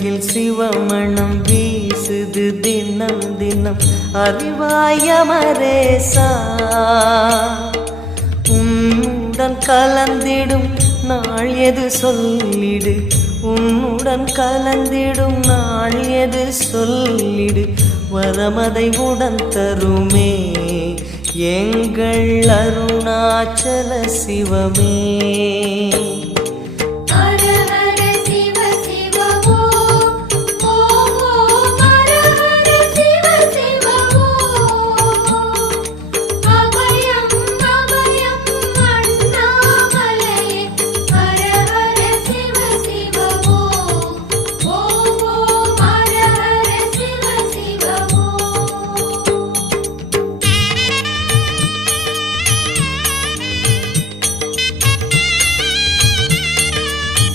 நெற்றியில் சிவமணம் வீசுது தினம் தினம் அறிவாய மரேசா உன்னுடன் கலந்திடும் நாள் எது சொல்லிடு உன்னுடன் கலந்திடும் நாள் எது சொல்லிடு வரமதை உடன் தருமே எங்கள் அருணாச்சல சிவமே.